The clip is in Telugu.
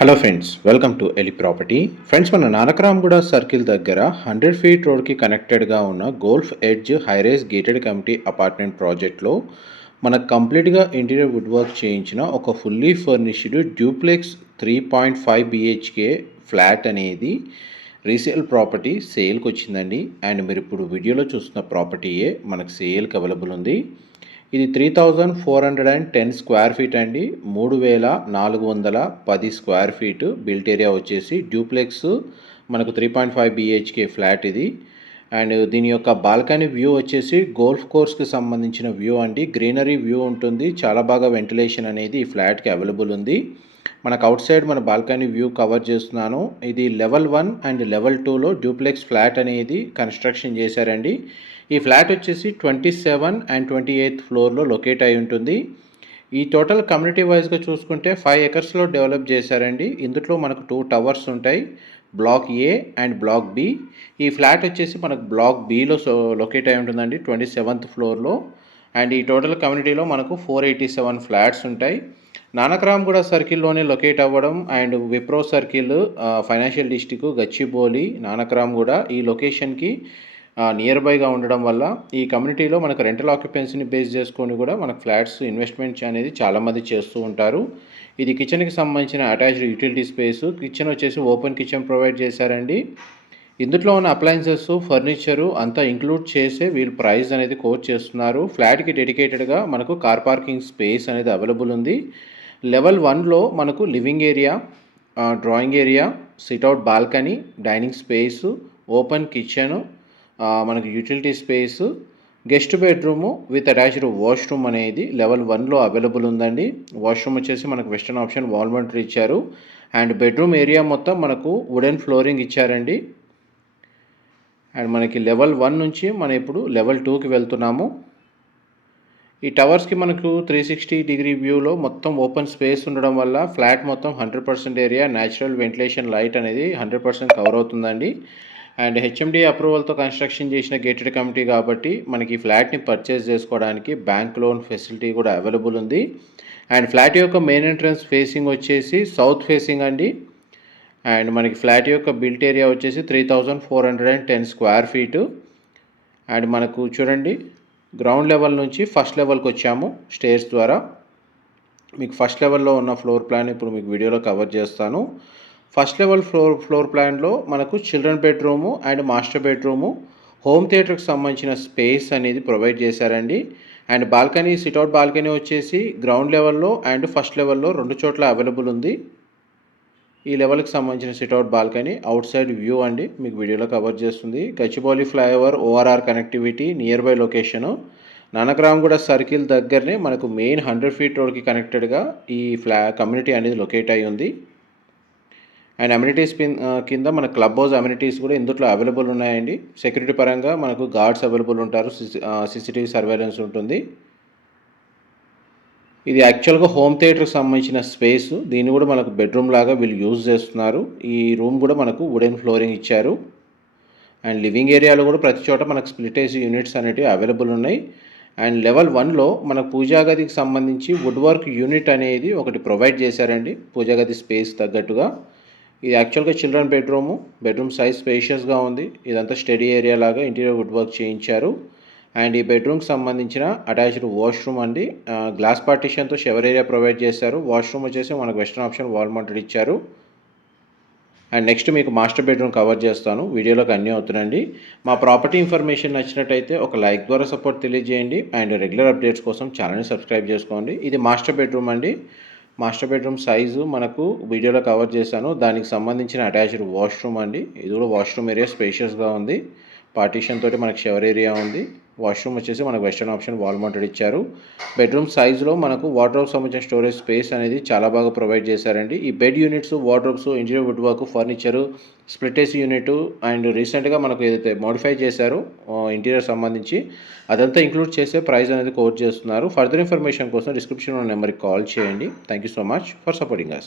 హలో ఫ్రెండ్స్, వెల్కమ్ టు ఎలి ప్రాపర్టీ. ఫ్రెండ్స్, మన నానక్రామ్గూడ సర్కిల్ దగ్గర 100 ఫీట్ రోడ్కి కనెక్టెడ్గా ఉన్న golf edge high rise gated community apartment ప్రాజెక్ట్లో మనకు కంప్లీట్గా ఇంటీరియర్ వుడ్ వర్క్ చేయించిన ఒక fully furnished duplex 3.5 BHK flat అనేది రీసేల్ ప్రాపర్టీ సేల్కి వచ్చిందండి. అండ్ మీరు ఇప్పుడు వీడియోలో చూస్తున్న ప్రాపర్టీయే మనకు సేల్కి అవైలబుల్ ఉంది. ఇది 3410 స్క్వేర్ ఫీట్ అండి. 3410 స్క్వేర్ ఫీట్ బిల్ట్ ఏరియా వచ్చేసి డ్యూప్లెక్స్ మనకు 3.5 బిహెచ్కే ఫ్లాట్ ఇది. అండ్ దీని యొక్క బాల్కనీ వ్యూ వచ్చేసి గోల్ఫ్ కోర్స్కి సంబంధించిన వ్యూ అండి. గ్రీనరీ వ్యూ ఉంటుంది. చాలా బాగా వెంటిలేషన్ అనేది ఈ ఫ్లాట్కి అవైలబుల్ ఉంది. మనకు అవుట్ సైడ్ మన బాల్కనీ వ్యూ కవర్ చేస్తున్నాను. ఇది లెవెల్ 1 అండ్ లెవెల్ 2లో డ్యూప్లెక్స్ ఫ్లాట్ అనేది కన్స్ట్రక్షన్ చేశారండి. ఈ ఫ్లాట్ వచ్చేసి 27 అండ్ 28th ఫ్లోర్లో లొకేట్ అయి ఉంటుంది. ఈ టోటల్ కమ్యూనిటీ వైజ్గా చూసుకుంటే 5 ఎకర్స్లో డెవలప్ చేశారండి. ఇందులో మనకు 2 టవర్స్ ఉంటాయి, block A and block B. ఈ ఫ్లాట్ వచ్చేసి మనకు బ్లాక్ బిలో లొకేట్ అయి ఉంటుందండి, 27th ఫ్లోర్లో. అండ్ ఈ టోటల్ కమ్యూనిటీలో మనకు 487 ఫ్లాట్స్ ఉంటాయి. నానక్రామ్గూడ సర్కిల్లోనే లొకేట్ అవ్వడం and Wipro circle, financial district, Gachibowli, Nanakramguda ఈ లొకేషన్కి నియర్ బైగా ఉండడం వల్ల ఈ కమ్యూనిటీలో మనకు రెంటల్ ఆక్యుపెన్సీని బేస్ చేసుకొని కూడా మనకు ఫ్లాట్స్ ఇన్వెస్ట్మెంట్ అనేది చాలామంది చేస్తూ ఉంటారు. ఇది కిచెన్కి సంబంధించిన అటాచ్డ్ యూటిలిటీ స్పేస్. కిచెన్ వచ్చేసి ఓపెన్ కిచెన్ ప్రొవైడ్ చేశారండి. ఇందులో ఉన్న అప్లయన్సెస్, ఫర్నిచరు అంతా ఇంక్లూడ్ చేసే వీళ్ళు ప్రైస్ అనేది కోట్ చేస్తున్నారు. ఫ్లాట్కి డెడికేటెడ్గా మనకు కార్ పార్కింగ్ స్పేస్ అనేది అవైలబుల్ ఉంది. లెవెల్ 1లో మనకు living area, drawing area, sit out balcony, dining space, open kitchen, మనకు utility space, guest bedroom with attached washroom అనేది లెవెల్ 1లో అవైలబుల్ ఉందండి. వాష్రూమ్ వచ్చేసి మనకు వెస్టర్న్ ఆప్షన్ వాల్ మౌంటర్ ఇచ్చారు. అండ్ బెడ్రూమ్ ఏరియా మొత్తం మనకు వుడెన్ ఫ్లోరింగ్ ఇచ్చారండి. అండ్ మనకి లెవెల్ 1 నుంచి మనం ఇప్పుడు లెవెల్ 2కి వెళ్తున్నాము. ఈ టవర్స్కి మనకు 360 డిగ్రీ వ్యూలో మొత్తం ఓపెన్ స్పేస్ ఉండడం వల్ల ఫ్లాట్ మొత్తం 100% ఏరియా న్యాచురల్ వెంటిలేషన్ లైట్ అనేది 100% కవర్ అవుతుందండి. అండ్ హెచ్ఎండి అప్రూవల్తో కన్స్ట్రక్షన్ చేసిన గేటెడ్ కమిటీ కాబట్టి మనకి ఫ్లాట్ని పర్చేస్ చేసుకోవడానికి బ్యాంక్ లోన్ ఫెసిలిటీ కూడా అవైలబుల్ ఉంది. అండ్ ఫ్లాట్ యొక్క మెయిన్ ఎంట్రన్స్ ఫేసింగ్ వచ్చేసి సౌత్ ఫేసింగ్ అండి. అండ్ మనకి ఫ్లాట్ యొక్క బిల్ట్ ఏరియా వచ్చేసి 3410 స్క్వేర్ ఫీటు. అండ్ మనకు చూడండి, గ్రౌండ్ లెవెల్ నుంచి ఫస్ట్ లెవెల్కి వచ్చాము స్టేర్స్ ద్వారా. మీకు ఫస్ట్ లెవెల్లో ఉన్న ఫ్లోర్ ప్లాన్ ఇప్పుడు మీకు వీడియోలో కవర్ చేస్తాను. ఫస్ట్ లెవెల్ ఫ్లోర్ ప్లాన్లో మనకు children bedroom and master bedroom, home థియేటర్కి సంబంధించిన స్పేస్ అనేది ప్రొవైడ్ చేశారండి. అండ్ బాల్కనీ, సిట్అవుట్ బాల్కనీ వచ్చేసి గ్రౌండ్ లెవెల్లో అండ్ ఫస్ట్ లెవెల్లో 2 చోట్ల అవైలబుల్ ఉంది. ఈ లెవెల్కి సంబంధించిన sit-out balcony out side view అండి మీకు వీడియోలో కవర్ చేస్తుంది. Gachibowli flyover, ORR connectivity, near by location. Nanakramguda circle దగ్గరనే మనకు మెయిన్ 100 ఫీట్ రోడ్కి కనెక్టెడ్గా ఈ కమ్యూనిటీ అనేది లొకేట్ అయి ఉంది. అండ్ అమ్యూనిటీస్ కింద మన క్లబ్ హౌస్ అమ్యూనిటీస్ కూడా ఇందులో అవైలబుల్ ఉన్నాయండి. సెక్యూరిటీ పరంగా మనకు గార్డ్స్ అవైలబుల్ ఉంటారు, సీసీటీవీ సర్వేలెన్స్ ఉంటుంది. ఇది యాక్చువల్గా హోమ్ థియేటర్కి సంబంధించిన స్పేస్. దీన్ని కూడా మనకు బెడ్రూమ్ లాగా వీళ్ళు యూజ్ చేస్తున్నారు. ఈ రూమ్ కూడా మనకు వుడెన్ ఫ్లోరింగ్ ఇచ్చారు. అండ్ లివింగ్ ఏరియాలో కూడా ప్రతి చోట మనకు స్ప్లిట్ ఏసీ యూనిట్స్ అనేవి అవైలబుల్ ఉన్నాయి. అండ్ లెవెల్ 1లో మనకు పూజా గదికి సంబంధించి వుడ్ వర్క్ యూనిట్ అనేది ఒకటి ప్రొవైడ్ చేశారండి, పూజా గది స్పేస్ తగ్గట్టుగా. ఇది యాక్చువల్గా చిల్డ్రన్ బెడ్రూమ్ సైజ్ స్పేషియస్గా ఉంది. ఇదంతా స్టడీ ఏరియా లాగా ఇంటీరియర్ వుడ్ వర్క్ చేయించారు. అండ్ ఈ బెడ్రూమ్కి సంబంధించిన అటాచ్డ్ వాష్రూమ్ అండి. గ్లాస్ పార్టిషన్తో షవర్ ఏరియా ప్రొవైడ్ చేశారు. వాష్రూమ్ వచ్చేసి మనకు వెస్టర్న్ ఆప్షన్ వాల్ మౌంటెడ్ ఇచ్చారు. అండ్ నెక్స్ట్ మీకు మాస్టర్ బెడ్రూమ్ కవర్ చేస్తాను, వీడియోలోకి అన్నీ అవుతుందండి. మా ప్రాపర్టీ ఇన్ఫర్మేషన్ నచ్చినట్టయితే ఒక లైక్ ద్వారా సపోర్ట్ తెలియజేయండి. అండ్ రెగ్యులర్ అప్డేట్స్ కోసం ఛానల్ని సబ్స్క్రైబ్ చేసుకోండి. ఇది మాస్టర్ బెడ్రూమ్ అండి. మాస్టర్ బెడ్రూమ్ సైజు మనకు వీడియోలో కవర్ చేశాను. దానికి సంబంధించిన అటాచ్డ్ వాష్రూమ్ అండి. ఇది కూడా వాష్రూమ్ ఏరియా స్పేషియస్గా ఉంది. పార్టీషన్ తోటి మనకు షవర్ ఏరియా ఉంది. వాష్రూమ్ వచ్చేసి మనకు వెస్టర్న్ ఆప్షన్ వాల్ మౌంటెడ్ ఇచ్చారు. బెడ్రూమ్ సైజులో మనకు వార్డ్రోబ్ సంబంధించిన స్టోరేజ్ స్పేస్ అనేది చాలా బాగా ప్రొవైడ్ చేశారండి. ఈ bed units, wardrobes, interior wood work, furniture, split AC unit and రీసెంట్గా మనకు ఏదైతే మోడిఫై చేశారో ఇంటీరియర్ సంబంధించి అదంతా ఇంక్లూడ్ చేసే ప్రైస్ అనేది కోట్ చేస్తున్నారు. ఫర్దర్ ఇన్ఫర్మేషన్ కోసం డిస్క్రిప్షన్లో నెంబర్కి కాల్ చేయండి. Thank you so much for supporting us.